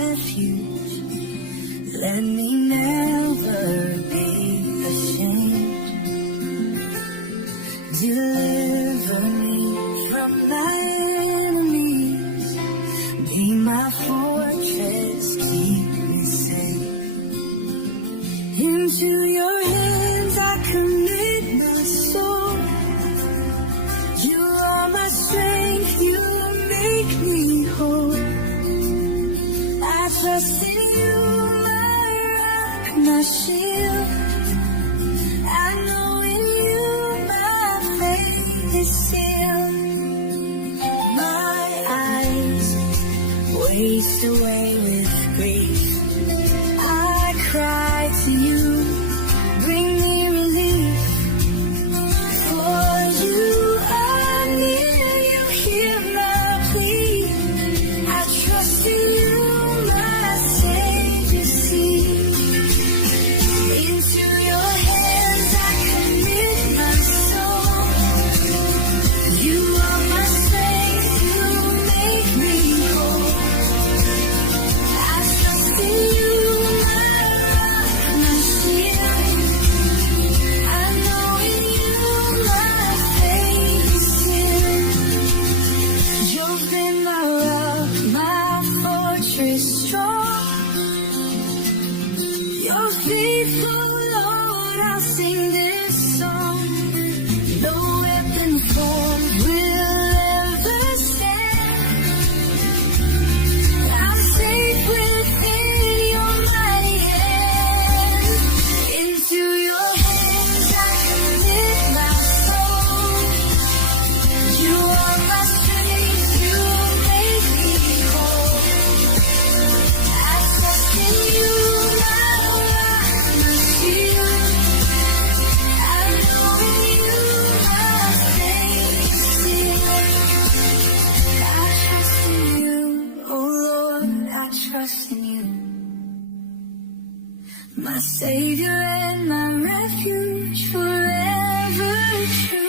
refuge. Let me never be ashamed. Deliver me from my enemies. Be my fortress, keep me safe. Into your hands I commit my soul. You are my strength, you make me whole. I trust in you, my rock, my shield. I know in you my faith is sealed. My eyes waste away with grief. I cry to you, bring me relief. For you are near, you hear my plea. I trust in you, my Savior, see. Into your hands I commit my soul. You are my strength, you make me whole. I trust in you, my rock, my shield. I know in you my faith is sealed. You've been my rock, my fortress strong. You're faithful, Lord, I'll sing this song. No weapon formed will ever stand. I'm safe within your mighty hand. Into your hands I commit my soul. You are my strength, you make me whole. I trust in you, my rock, my shield. I know in you my faith is sealed. I trust in you, oh Lord, I trust in you. My Savior and my refuge forever true.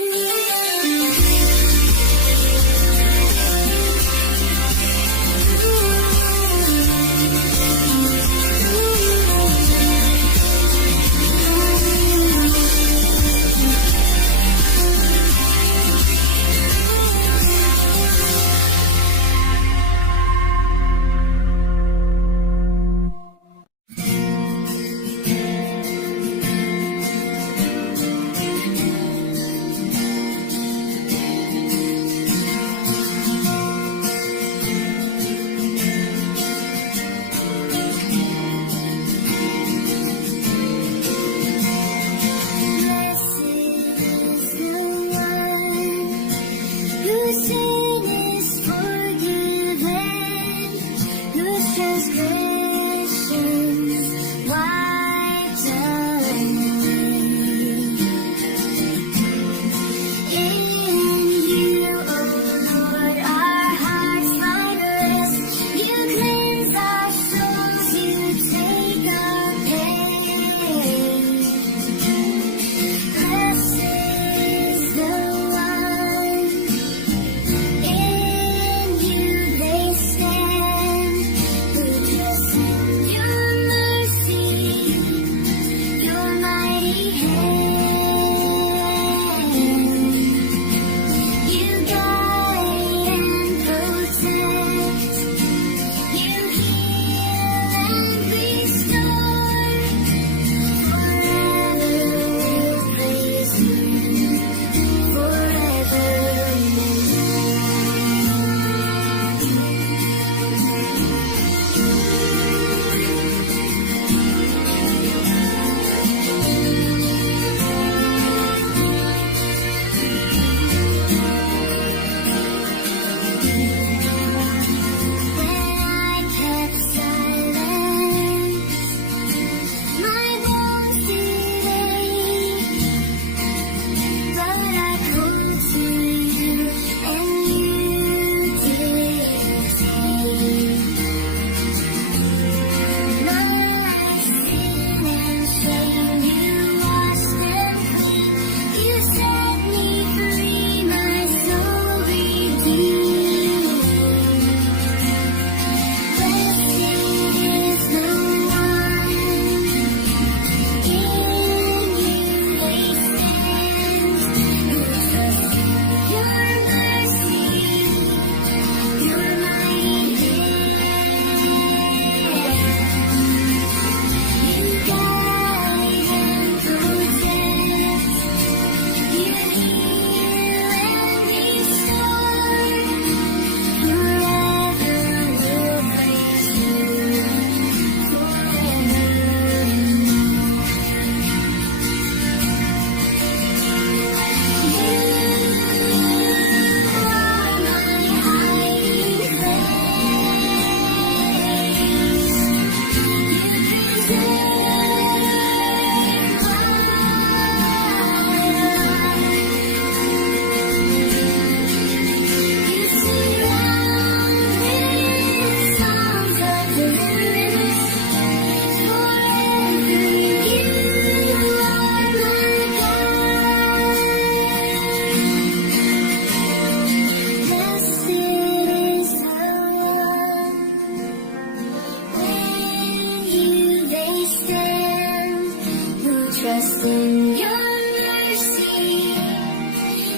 trust in your mercy,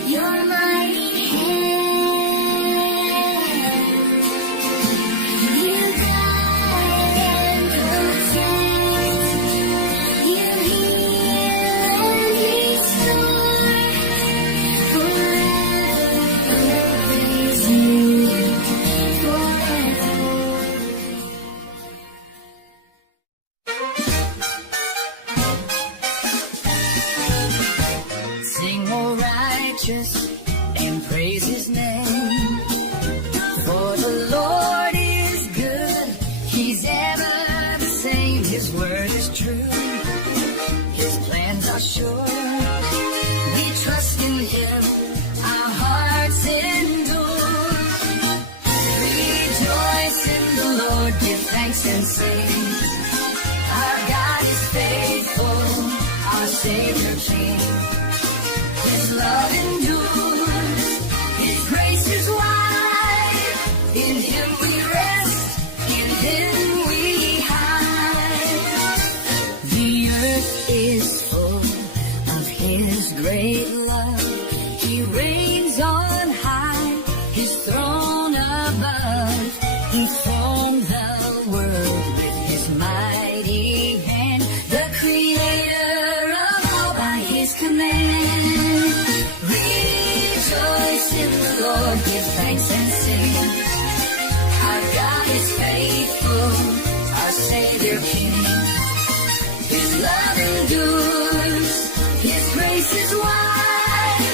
your mighty hand. You guide and protect, you heal and restore. Forever praise you, forever. Sing, O righteous, and praise his name. For the Lord is good, he's ever the same. His word is true, his plans are sure. We trust in him, our hearts endure. Rejoice in the Lord, give thanks and sing. Our God is faithful, our Savior King. His love endures, his grace is wide. In him we rest, in him we hide. The earth is full of his great love. He reigns on high, his throne above. He formed the world with his mighty hand, the creator of all by his command. Rejoice in the Lord, give thanks and sing. Our God is faithful, our Savior King. His love endures, his grace is wide.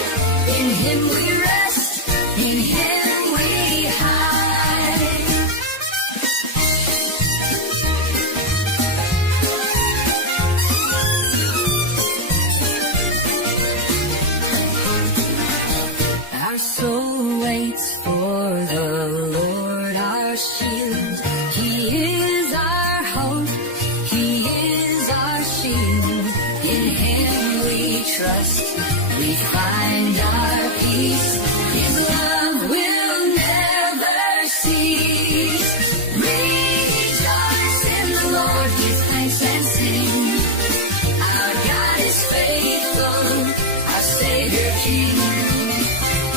In him we rest, in him we hide. Our soul waits for the Lord, our shield. He is our hope, he is our shield. In him we trust, we find our peace. His love will never cease. Rejoice in the Lord, give thanks and sing. Our God is faithful, our Savior King.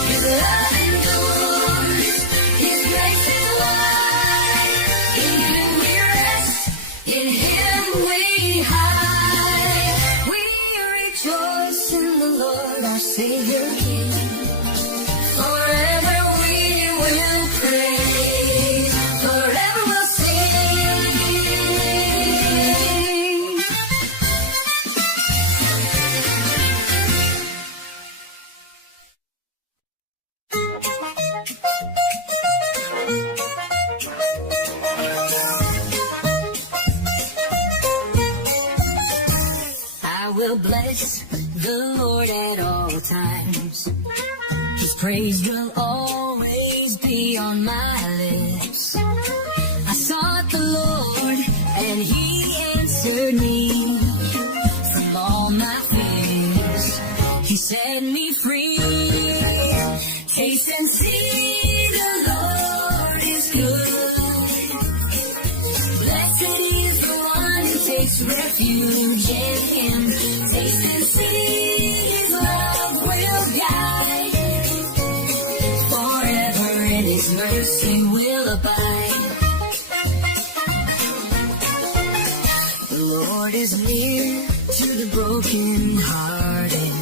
His love endures, his grace is wide. In him we rest, in him we hide. We rejoice in the Lord, our Savior King. Forever we will praise, forever we'll sing. I will bless the Lord at all times. His praise will always be on my lips. I sought the Lord and he answered me. From all my fears, he set me free. Taste and see the Lord is good. Blessed is the one who takes refuge in him. Taste and see his love will guide. Forever in his mercy will abide. The Lord is near to the brokenhearted.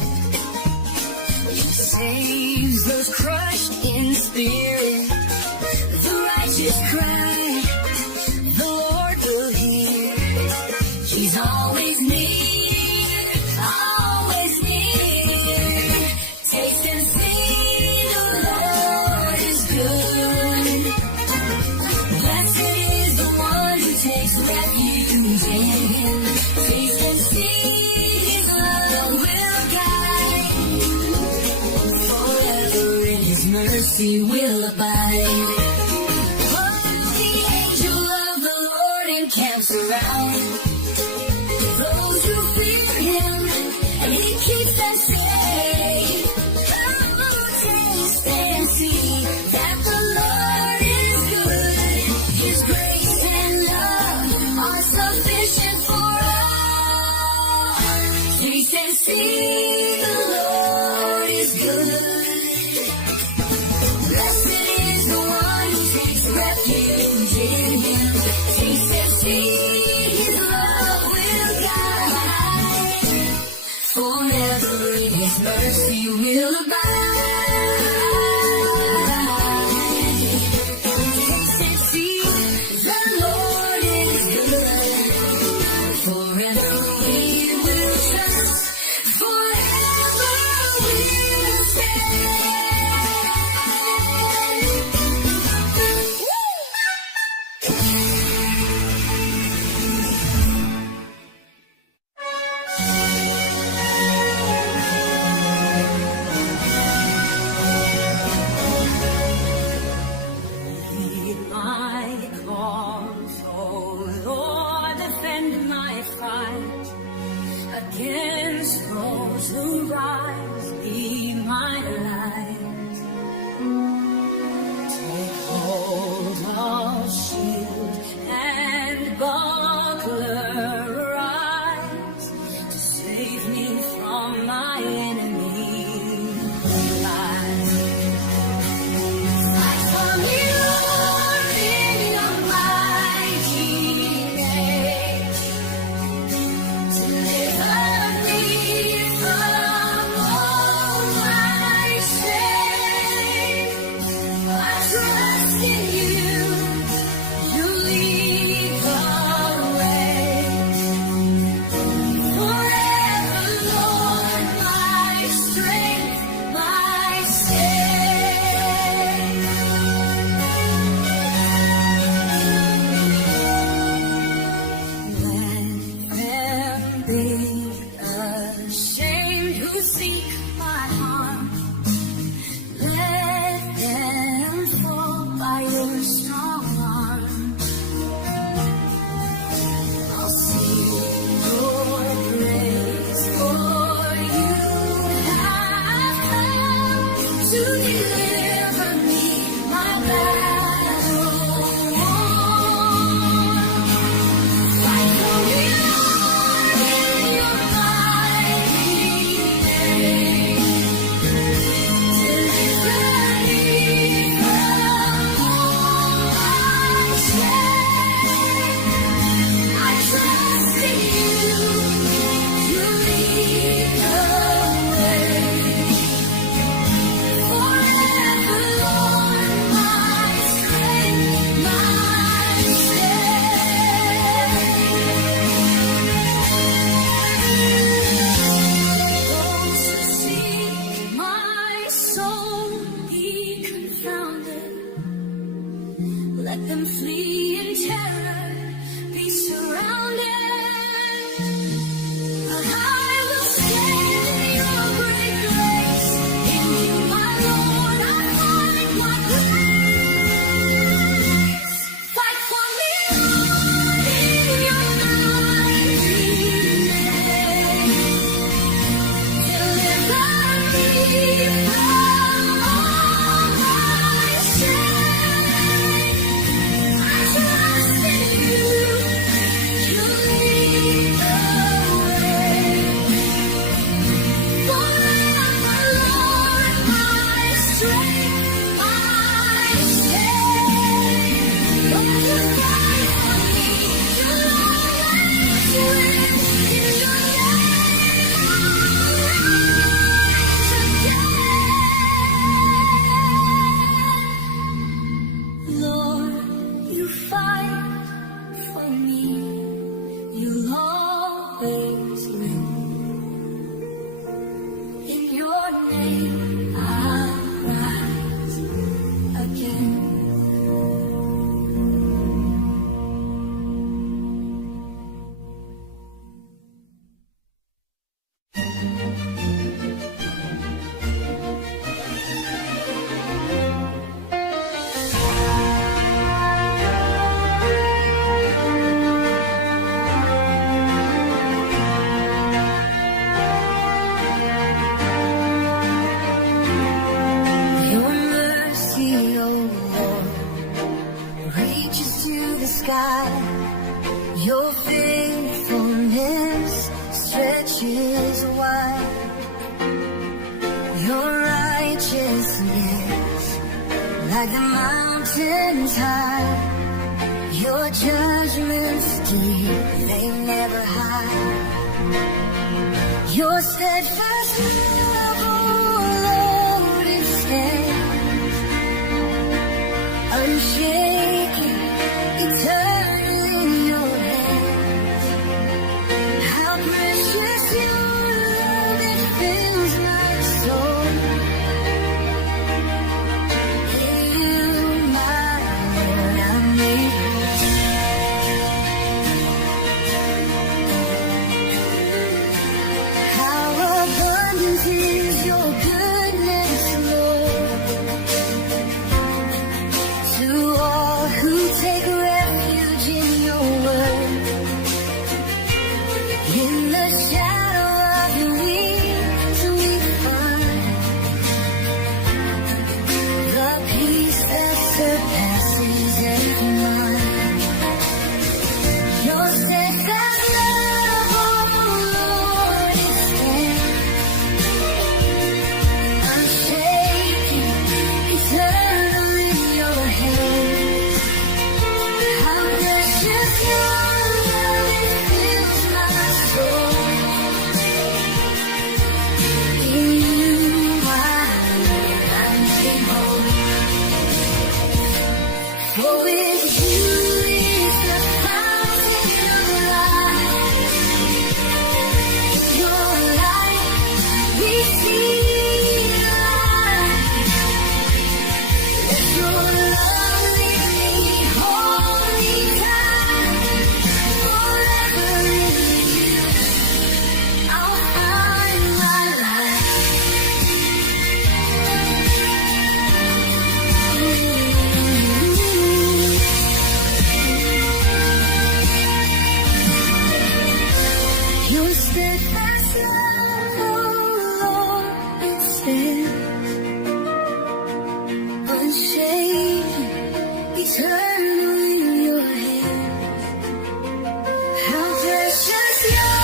He saves those crushed in spirit. The righteous cry, the Lord will hear. He's always near, always near. Taste and see the Lord is good. Blessed is the one who takes refuge in him. Taste and see his love will guide. Forever in his mercy will abide. Oh, the angel of the Lord encamps around those who fear him, and he keeps them safe. Oh, taste and see that the Lord is good. His grace and love are sufficient for all. see the Lord is good. Blessed is the one who takes refuge in Him. Taste and see His love will guide. Forever His mercy will abide. Taste and see the Lord is good. Forever we will trust. Forever we'll stand. Heed my cause, O Lord, defend my fight. Against those who rise, be my light. Take hold of shield and buckler, rise to save me from my enemy's lies. Fight for me, Lord, in your mighty name. Deliver me from all my shame. I trust in you. You lead the way. Forever, Lord, my strength, my stay. Let them be ashamed who seek my harm. Let them fall by your strong arm. I'll sing your praise, for you have come to deliver me, my battle won. Fight for me, Lord, in your mighty name. Deliver me from all my shame. I trust in you. You lead the way. Forever, Lord, my strength, my Those who seek my soul be confounded. Let them flee in terror, be surrounded. But I will stand in your great grace. In you, my Lord, I find my grace. Fight for me, Lord, in your mighty name. Deliver me from all my shame. I trust in you. You lead the way. Forever, Lord, my strength, my stay. Lord, you fight for me. You'll always win. In your name, Lord, you fight for me. You'll always win. In your name, I'll rise again. Your mercy, oh Lord, reaches to the sky. Your faithfulness stretches wide. like the mountains high. Your judgments deep, they never hide. Your steadfast love, oh Lord, it stands unshaken, eternal in your hands. How precious your love, it fills my soul. In you, my Lord, I'm made whole. How abundant is your goodness, Lord, to all who take refuge in your word. In the shadow of your wings we find the peace that surpasses every mind. Your steadfast love, oh Lord, it stands unshaken, eternal in your hands. How precious your love, it fills my soul. In you, my Lord, I'm made whole. For with you is the fountain of life. Your light, we see light. Let your love lead me holy time. Forever in you, I'll find my life. Your steadfast love, oh Lord, it stands unshaken, eternal in your hands. How precious your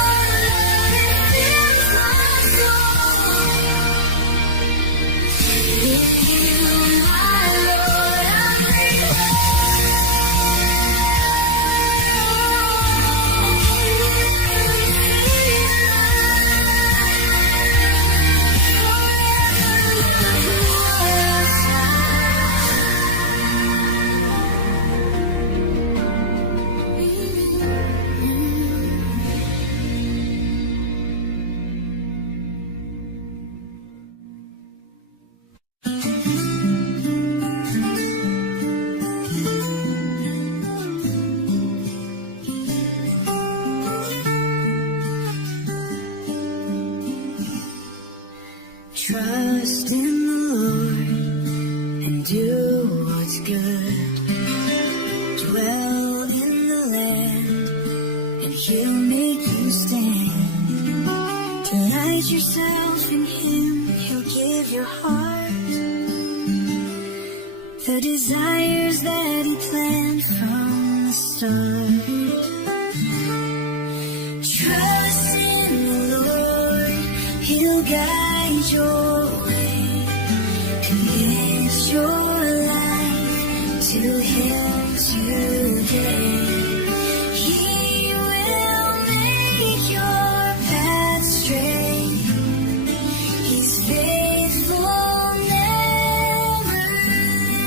love, it fills my soul. With you, my Lord, I'm made Trust in the Lord and do what's good. Dwell in the land and He'll make you stand. Delight yourself in Him, He'll give your heart the desires that He planned from the start. Trust in the Lord, He'll guide your way. Commit your life to Him today. He will make your path straight. He's faithful, never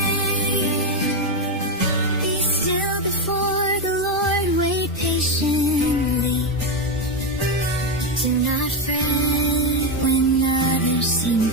late. Be still before the Lord, wait patiently. Do not fret when others seem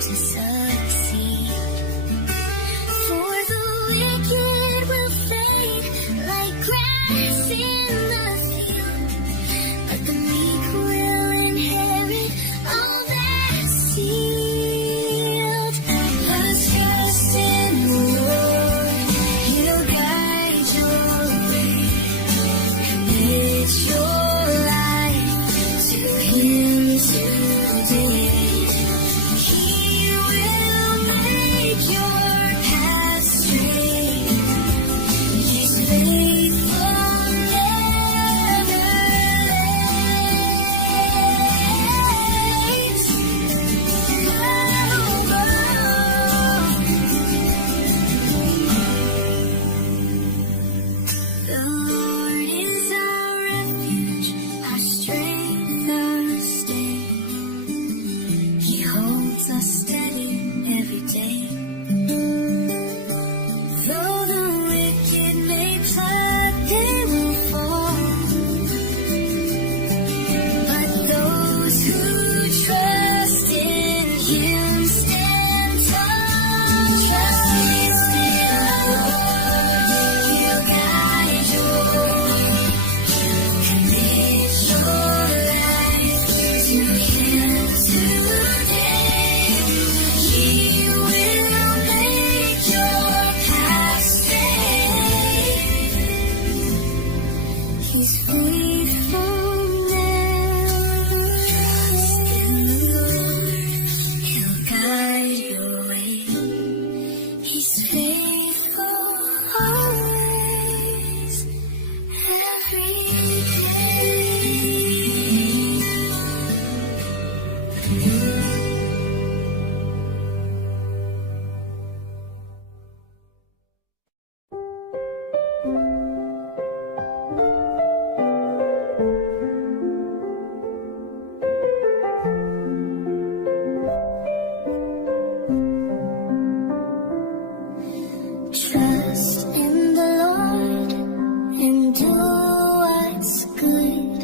Trust in the Lord and do what's good.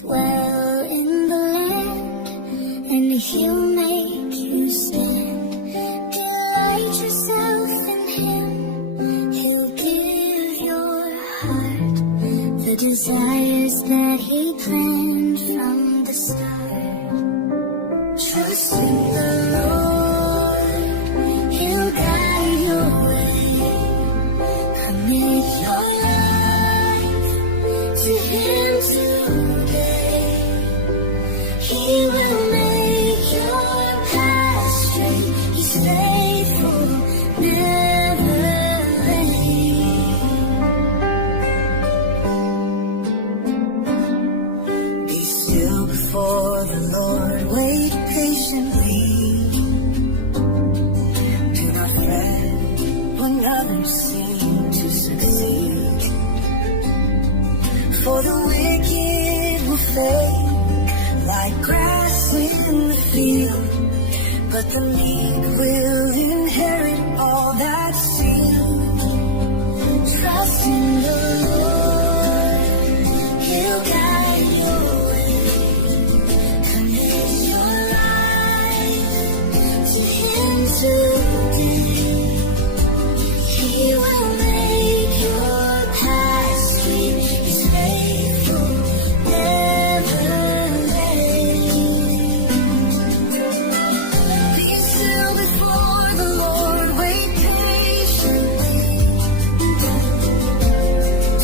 Dwell in the land and He'll make you stand. Delight yourself in Him. He'll give your heart the desires that He planned from the start. Trust in the Lord, He'll guide your way. Commit your life to Him today. He will make your path straight. He's faithful, never late. Be still before the Lord, wait patiently. Do not fret when others seem to succeed. For the wicked will fade like grass in the field, but the meek will inherit all that's sealed. Trust in the Lord, He'll guide your way. Commit your life to Him today. He will make your path straight. He's faithful, never late. Be still before the Lord, wait patiently.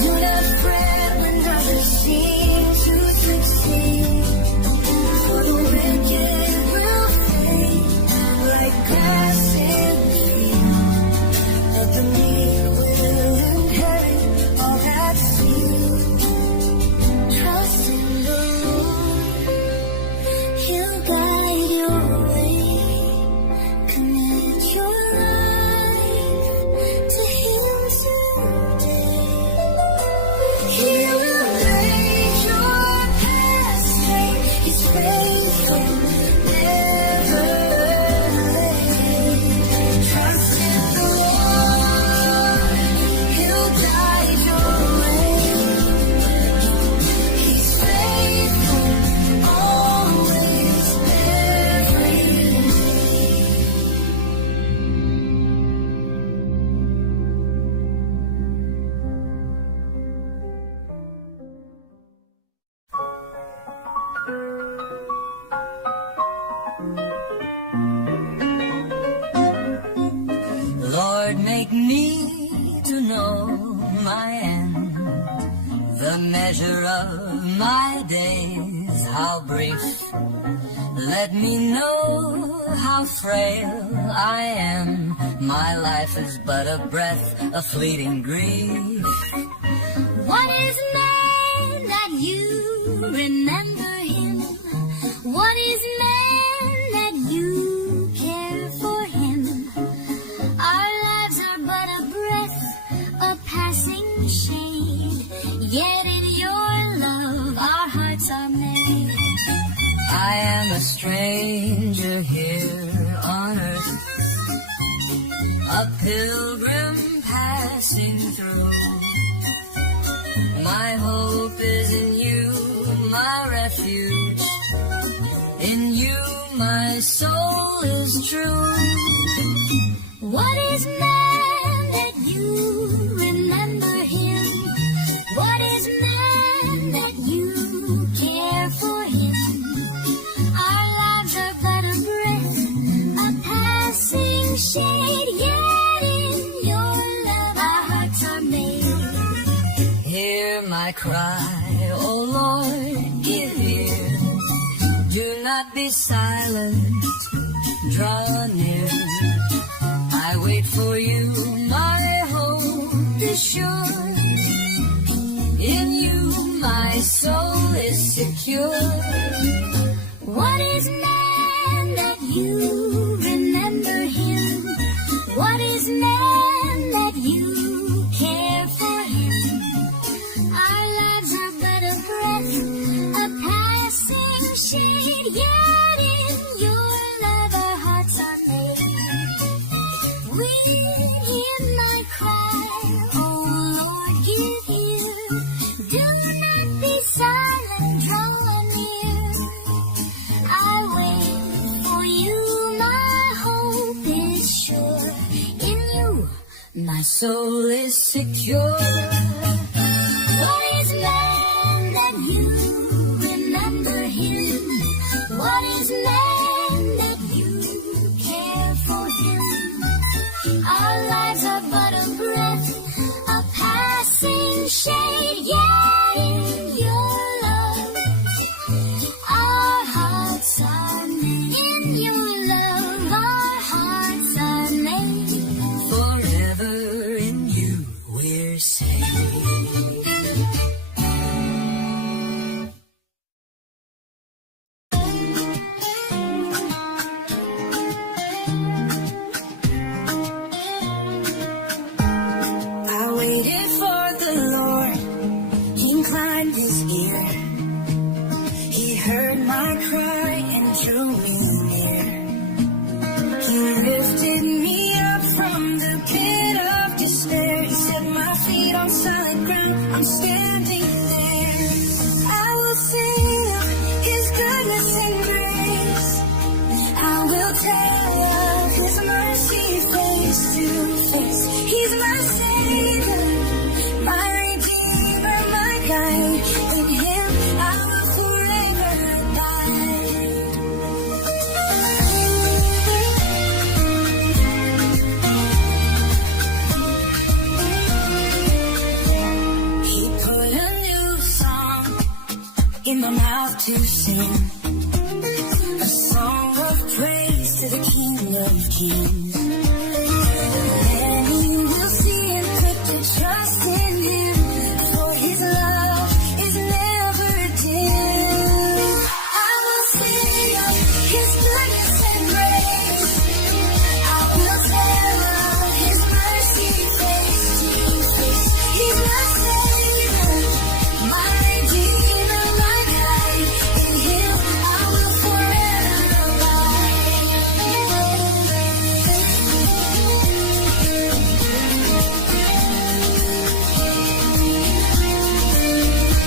Do not fret when others seem to succeed. For the wicked will fade like grass in the field, but the meek will inherit all that's sealed. Trust in the Lord, He'll guide your way. Commit your life to Him today. He will make your path straight. He's faithful, never late. Trust in the Lord, He'll guide your way. He's faithful, always, every Lord, make me to know my end, the measure of my days, how brief. Let me know how frail I am. My life is but a breath, a fleeting grief. What is man that you remember him? What is man that you care for him? Our lives are but a breath, a passing shade. Yet in your love our hearts are made. I am a stranger here on earth, a pilgrim passing through. My hope is in you, my refuge. In you my soul is true. What is man that you remember him? What is man that you care for him? Our lives are but a breath, a passing shade. Yet in your love our hearts are made. Hear my cry cry, oh Lord, give ear. Do not be silent, draw near. I wait for you, my hope is sure. In you my soul is secure. What is man that you remember him? What is man that you care for him? Our lives are but a breath, a passing shade, yet in your love our hearts are made. We hear my cry, oh Lord, give ear. Do not be silent, draw near. I wait for you, my hope is sure. In you, my soul is secure. What is man that you remember him? What is man that you care for him? Our lives are but a breath, a passing shade, yet in your love our hearts are made. In your love our hearts are made. Forever in you we're saved. I waited for the Lord, he inclined his ear. He heard my cry and drew me near. He lifted me up from the pit of despair. He set my feet on solid ground. I'm standing there. I will sing of his goodness and grace. I will tell of his mercy face to face. He's my Savior, my Redeemer, my guide. In him I will forever abide. He put a new song in my mouth to sing, a song of praise to the King of Kings. Many will see and put their trust in him, for his love is never dim. I will sing of his goodness and grace. I will tell of his mercy face to face. He's my Savior, my Redeemer, my guide. In him I will forever abide.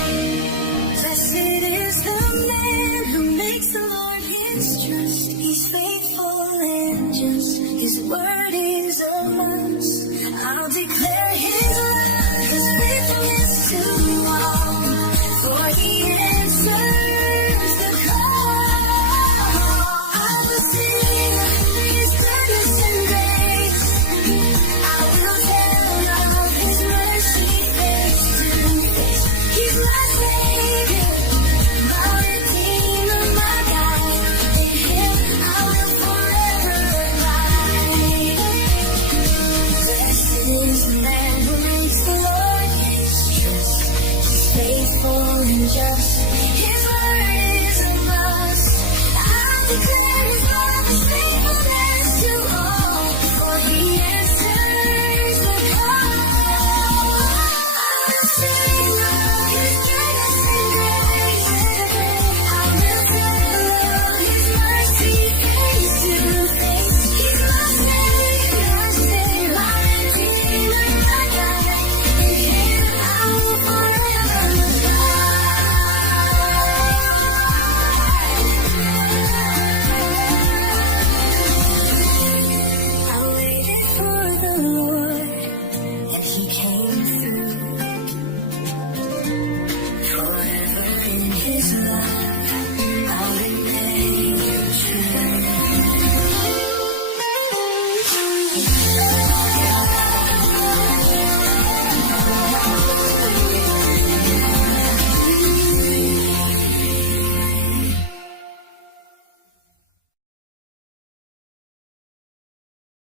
Blessed is the man who makes the Lord his trust. He's faithful and just. His word is a must. I'll declare his love, his faithfulness to all. For he answers the call. I will sing of his goodness and grace. I will tell of his mercy face to face. He's my Savior, my Redeemer, my guide. In him I will forever abide. Blessed is the man who makes the Lord his trust. He's faithful and just.